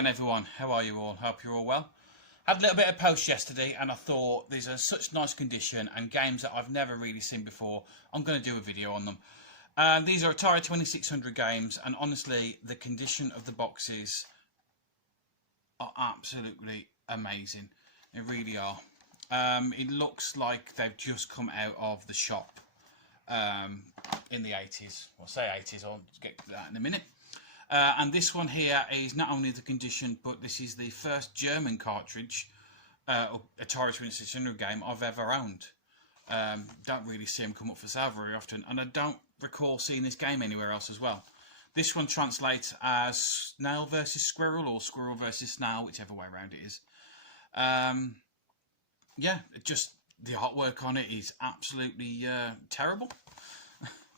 again, everyone. How are you all? Hope you're all well. Had a little bit of post yesterday, and I thought these are such nice condition and games that I've never really seen before. I'm going to do a video on them. These are Atari 2600 games, and honestly, the condition of the boxes are absolutely amazing. They really are. It looks like they've just come out of the shop in the 80s. Well, say 80s. I'll get to that in a minute. And this one here is not only the condition, but this is the first German cartridge Atari 2600 game I've ever owned. Don't really see them come up for sale very often, and I don't recall seeing this game anywhere else as well. This one translates as snail versus squirrel, or squirrel versus snail, whichever way around it is. Yeah, just the artwork on it is absolutely terrible.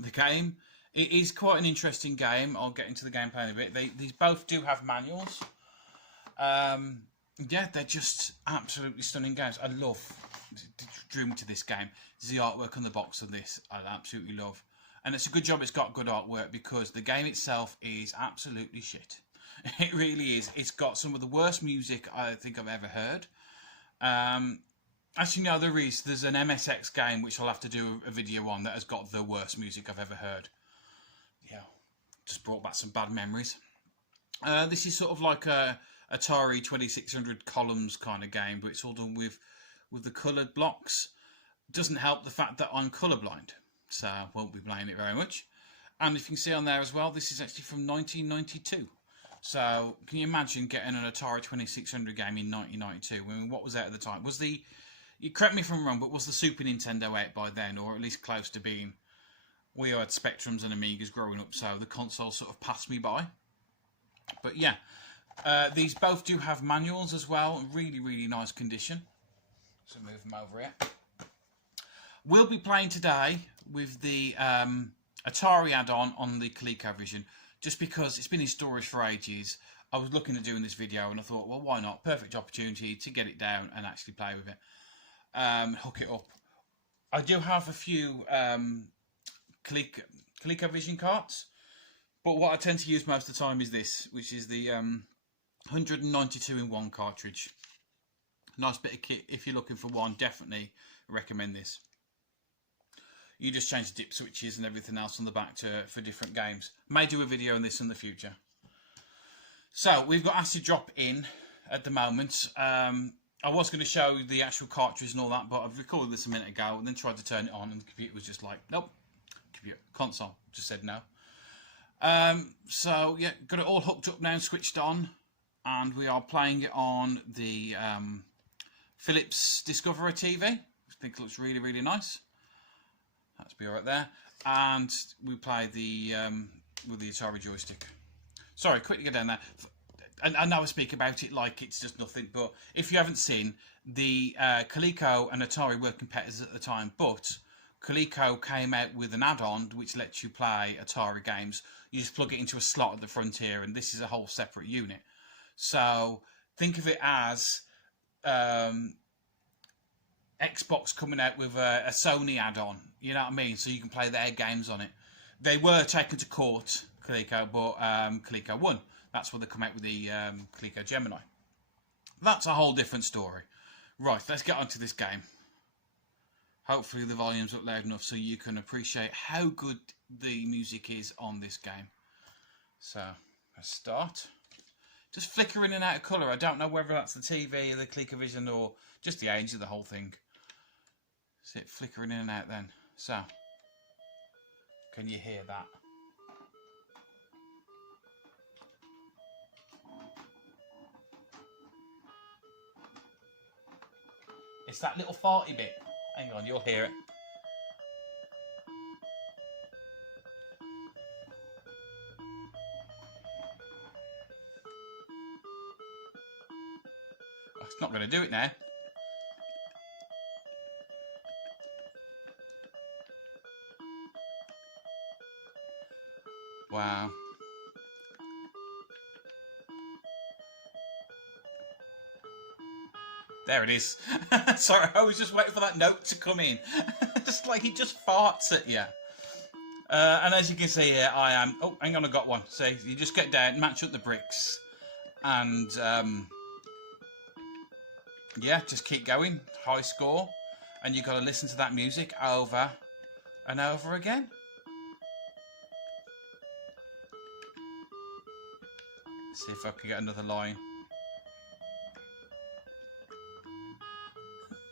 The game, it is quite an interesting game. I'll get into the gameplay in a bit. These both do have manuals. Yeah, they're just absolutely stunning games. I love, it drew me to this game. The artwork on the box of this, I absolutely love. And it's a good job it's got good artwork, because the game itself is absolutely shit. It really is. It's got some of the worst music I think I've ever heard. Actually, no, there's an MSX game which I'll have to do a video on that has got the worst music I've ever heard. Yeah, just brought back some bad memories. This is sort of like a Atari 2600 columns kind of game, but it's all done with the coloured blocks. Doesn't help the fact that I'm colourblind, so I won't be playing it very much. And if you can see on there as well, this is actually from 1992. So can you imagine getting an Atari 2600 game in 1992? I mean, what was out at the time? Was the, you correct me if I'm wrong, but was the Super Nintendo out by then, or at least close to being? We had Spectrums and Amigas growing up, so the console sort of passed me by. But yeah, these both do have manuals as well. Really, really nice condition. So move them over here. We'll be playing today with the Atari add-on on the ColecoVision, just because it's been in storage for ages. I was looking at doing this video and I thought, well, why not? Perfect opportunity to get it down and actually play with it. Hook it up. I do have a few ColecoVision carts, but what I tend to use most of the time is this, which is the 192 in 1 cartridge. Nice bit of kit. If you're looking for one, definitely recommend this. You just change the dip switches and everything else on the back for different games. May do a video on this in the future. So we've got acid drop in at the moment. I was going to show you the actual cartridge and all that, but I've recorded this a minute ago and then tried to turn it on and the computer was just like, nope. Computer console just said no. So yeah, got it all hooked up now and switched on, and we are playing it on the Philips Discovery TV. I think it looks really, really nice. That's be alright there. And we play the with the Atari joystick. Sorry, quickly get down there. And I know I speak about it like it's just nothing, but if you haven't seen, the Coleco and Atari were competitors at the time, but Coleco came out with an add-on which lets you play Atari games. You just plug it into a slot at the front here, and this is a whole separate unit. So think of it as Xbox coming out with a Sony add-on, you know what I mean? So you can play their games on it. They were taken to court, Coleco, but Coleco won. That's where they come out with the Coleco Gemini. That's a whole different story. Right, let's get on to this game. Hopefully the volume's up loud enough so you can appreciate how good the music is on this game. So, let's start. Just flicker in and out of colour. I don't know whether that's the TV or the ColecoVision or just the age of the whole thing. See it flickering in and out then. So, can you hear that? It's that little farty bit. Hang on, you'll hear it. Oh, it's not going to do it now. Wow. There it is. Sorry, I was just waiting for that note to come in. Just like he just farts at you. And as you can see here, I am... Oh, hang on, I got one. See, you just get down, match up the bricks. And yeah, just keep going. High score. And you've got to listen to that music over and over again. See if I can get another line.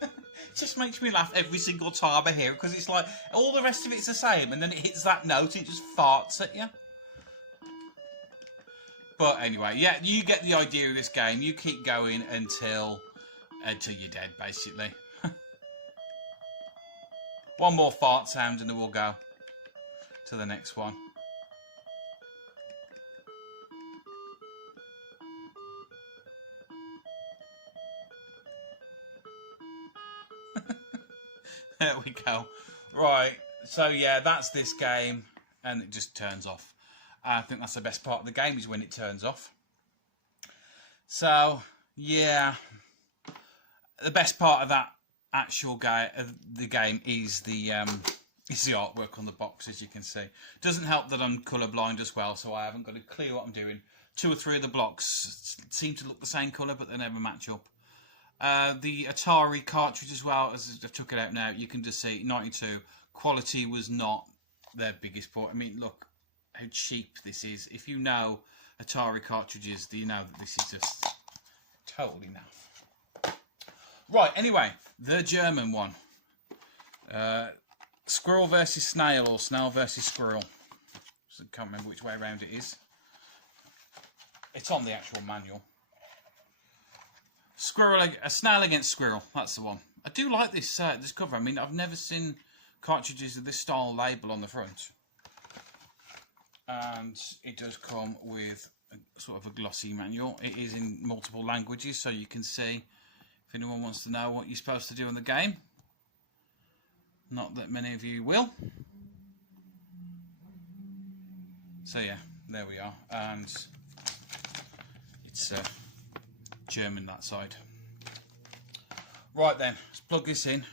It just makes me laugh every single time I hear it, because it's like all the rest of it's the same, and then it hits that note and it just farts at you. But anyway, yeah, you get the idea of this game. You keep going until you're dead, basically. One more fart sound and then we'll go to the next one. There we go. Right, so yeah, that's this game, and it just turns off. I think that's the best part of the game, is when it turns off. So yeah, the best part of that actual the game is the artwork on the box, as you can see. Doesn't help that I'm colourblind as well, so I haven't got a clue what I'm doing. 2 or 3 of the blocks seem to look the same colour, but they never match up. The Atari cartridge as well, as I've took it out now, you can just see 92. Quality was not their biggest point. I mean, look how cheap this is. If you know Atari cartridges, you know that this is just totally naff. Right, anyway, the German one. Squirrel versus snail, or snail versus squirrel. So I can't remember which way around it is. It's on the actual manual. A snail against squirrel. That's the one. I do like this this cover. I mean, I've never seen cartridges with this style label on the front. And it does come with a sort of a glossy manual. It is in multiple languages, so you can see if anyone wants to know what you're supposed to do in the game. Not that many of you will. So yeah, there we are. And it's German, that side. Right then, let's plug this in.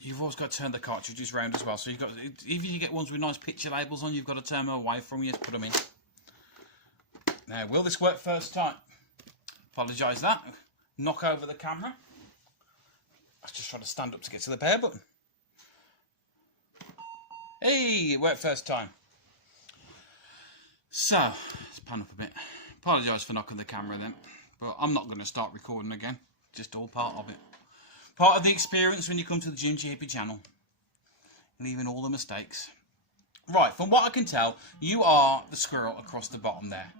You've always got to turn the cartridges round as well, so you've got, if you get ones with nice picture labels on, you've got to turn them away from you to put them in. Now, will this work first time? Apologise that. Knock over the camera. I was just trying to stand up to get to the power button. Hey, it worked first time. So, let's pan up a bit. Apologise for knocking the camera then. But I'm not going to start recording again. Just all part of it. Part of the experience when you come to the Ginger Hippie channel. Leaving all the mistakes. Right, from what I can tell, you are the squirrel across the bottom there.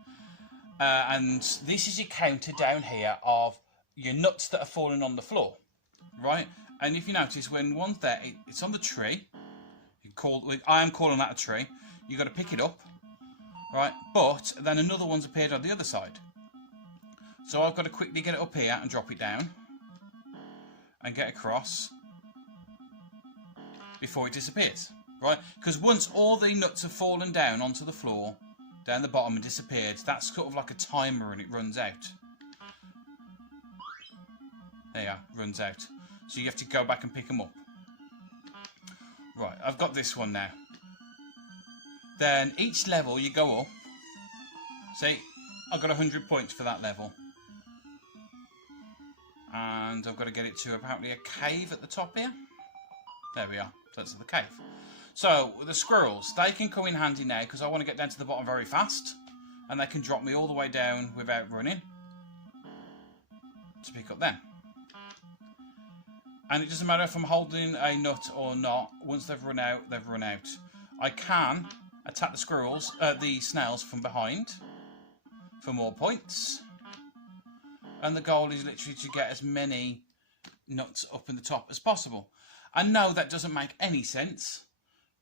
And this is your counter down here of your nuts that are falling on the floor. Right? And if you notice, when one's there, it's on the tree. I am calling that a tree. You've got to pick it up. Right? But then another one's appeared on the other side. So I've got to quickly get it up here and drop it down. And get across before it disappears. Right? Because once all the nuts have fallen down onto the floor, down the bottom and disappeared, that's sort of like a timer and it runs out. There you are, runs out. So you have to go back and pick them up. Right, I've got this one now. Then each level you go up. See, I've got 100 points for that level. And I've got to get it to apparently a cave at the top here. There we are. That's the cave. So, the squirrels, they can come in handy now because I want to get down to the bottom very fast. And they can drop me all the way down without running to pick up them. And it doesn't matter if I'm holding a nut or not. Once they've run out, they've run out. I can attack the snails from behind for more points. And the goal is literally to get as many nuts up in the top as possible. I know that doesn't make any sense,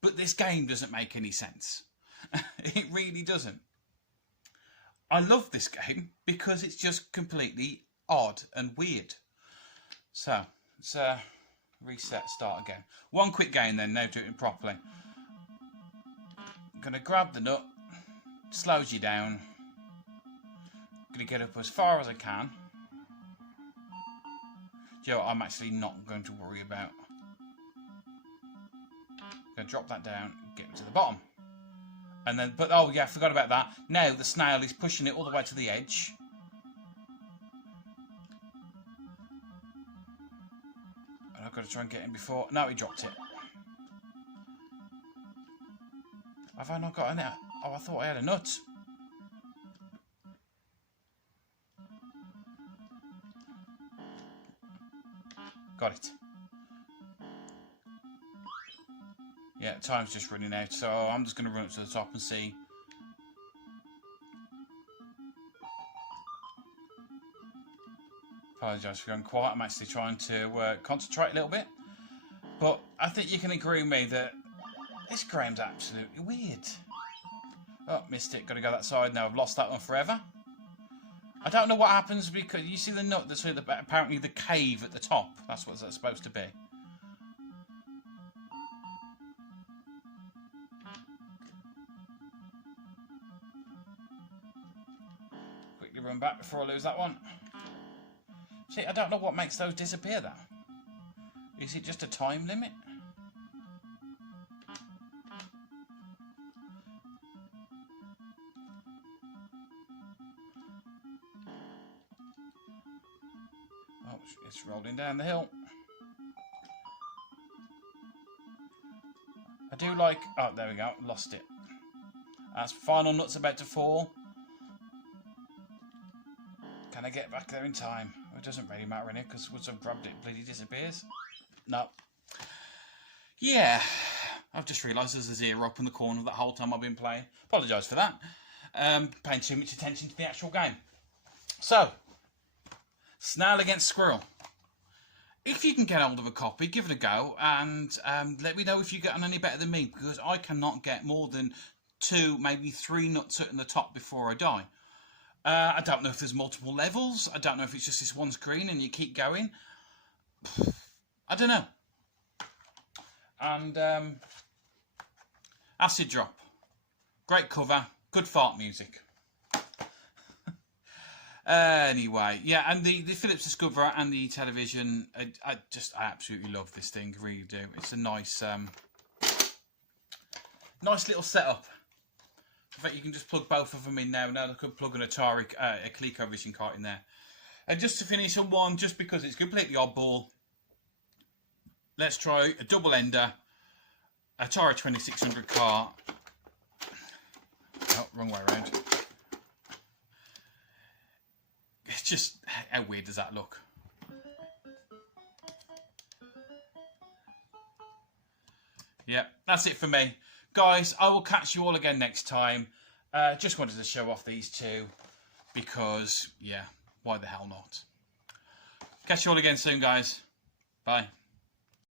but this game doesn't make any sense. It really doesn't. I love this game because it's just completely odd and weird. So, let's reset, start again. One quick game then, now do it properly. I'm going to grab the nut, slows you down. I'm going to get up as far as I can. You know what, I'm actually not going to worry about. I'm going to drop that down, get to the bottom. And then, but oh yeah, I forgot about that. Now the snail is pushing it all the way to the edge. I've got to try and get him before... No, he dropped it. Have I not got a nut? Oh, I thought I had a nut. Got it. Yeah, time's just running out, so I'm just going to run up to the top and see. Apologise for going quiet. I'm actually trying to concentrate a little bit. But I think you can agree with me that this game's absolutely weird. Oh, missed it. Got to go that side now. I've lost that one forever. I don't know what happens because you see the nut that's apparently the cave at the top. That's what that's supposed to be. Quickly run back before I lose that one. See, I don't know what makes those disappear though. Is it just a time limit? Oh, it's rolling down the hill. I do like... Oh, there we go. Lost it. That's final nut's about to fall. Can I get back there in time? It doesn't really matter in it because once I've grabbed it, it bloody disappears. No. Yeah. I've just realised there's a 0 up in the corner that whole time I've been playing. Apologise for that. Paying too much attention to the actual game. So, snail against squirrel. If you can get hold of a copy, give it a go and let me know if you get on any better than me because I cannot get more than 2, maybe 3 nuts in the top before I die. I don't know if there's multiple levels. I don't know if it's just this one screen and you keep going. I don't know. And Acid Drop. Great cover. Good fart music. Anyway, yeah, and the Philips Discoverer and the television, I absolutely love this thing, really do. It's a nice nice little setup. In fact, you can just plug both of them in now. Now I could plug an Atari, a ColecoVision cart in there. And just to finish on one, just because it's completely oddball, let's try a double ender, Atari 2600 cart. Oh, wrong way around. It's just, how weird does that look? Yeah, that's it for me. Guys, I will catch you all again next time. Just wanted to show off these two because, yeah, why the hell not? Catch you all again soon, guys. Bye.